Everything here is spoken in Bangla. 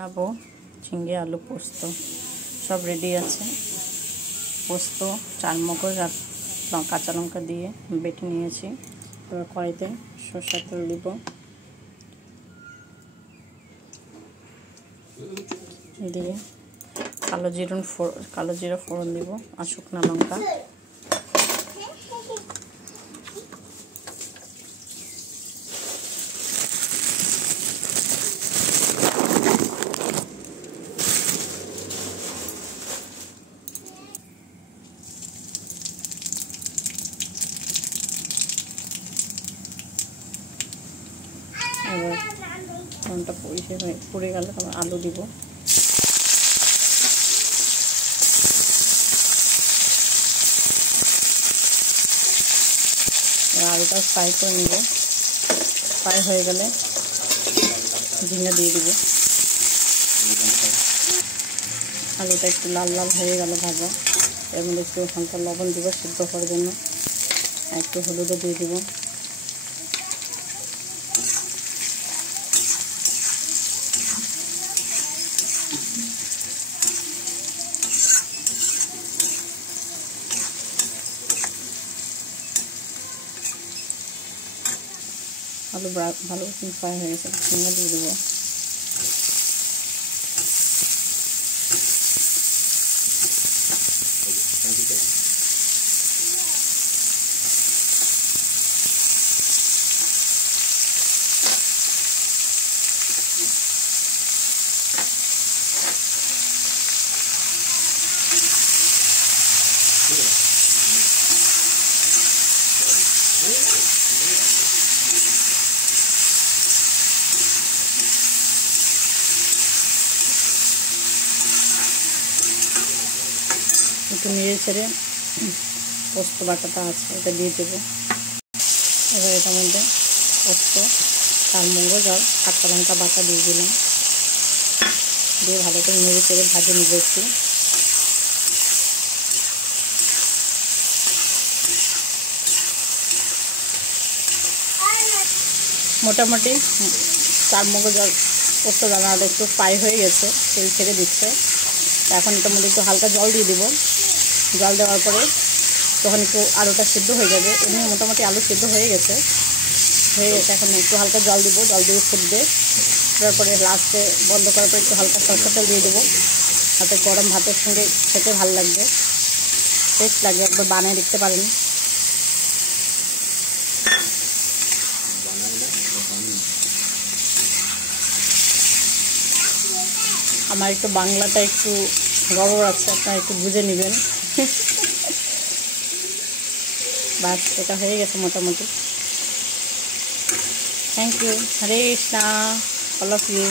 বানাবো ঝিঙে আলু পোস্ত। সব রেডি আছে। পোস্ত, চালমগজ আর কাঁচা লঙ্কা দিয়ে বেটে নিয়েছি। এবার কড়াইতে সরষের তেল দিব, দিয়ে কালো জিরা ফোড়ন দিব আর শুকনো লঙ্কা। এবার ফোড়নটা পুড়ে গেলে তারপর আলু দিব। আলুটা ফ্রাই করে নিব। ফ্রাই হয়ে গেলে ঝিঙে দিয়ে দিব। আলুটা একটু লাল লাল হয়ে গেল ভাজা। এর মধ্যে একটু হালকা লবণ দিব সিদ্ধ করার জন্য, আর একটু হলুদও দিয়ে দিব। আলু ভালো ফ্রাই হয়ে গেছে, ঝিঙে দিয়ে দেবো। একটু নেড়ে ছেড়ে পোস্ত বাটাটা আছে এটা দিয়ে দেবো। এবার এটার মধ্যে পোস্ত, চালমগজ আর কাঁচা লঙ্কা বাটা দিয়ে দিলাম। দিয়ে ভালো করে নেড়ে ছেড়ে ভাজে নিব একটু। মোটামুটি চালমগজ আর পোস্ত দানাটা একটু ফ্রাই হয়ে গেছে, তেল ছেড়ে দিচ্ছে। এখন এটার মধ্যে একটু হালকা জল দিয়ে দিব। জল দেওয়ার পরে তখন একটু আলুটা সিদ্ধ হয়ে যাবে। এমনি মোটামুটি আলু সিদ্ধ হয়ে গেছে। এখন একটু হালকা জল দিব, জল দিয়ে ফুটবে। তারপরে লাস্টে বন্ধ করার পরে একটু হালকা সরষের তেল দিয়ে দেবো। তাতে গরম ভাতের সঙ্গে খেতে ভালো লাগবে, টেস্ট লাগবে। একবার বানিয়ে দেখতে পারেন। আমার একটু বাংলাটা একটু গড়বড় আছে, আপনারা একটু বুঝে নেবেন। বাস এটা হয়ে গেছে মোটামুটি। Thank you. Hare Krishna, all of you.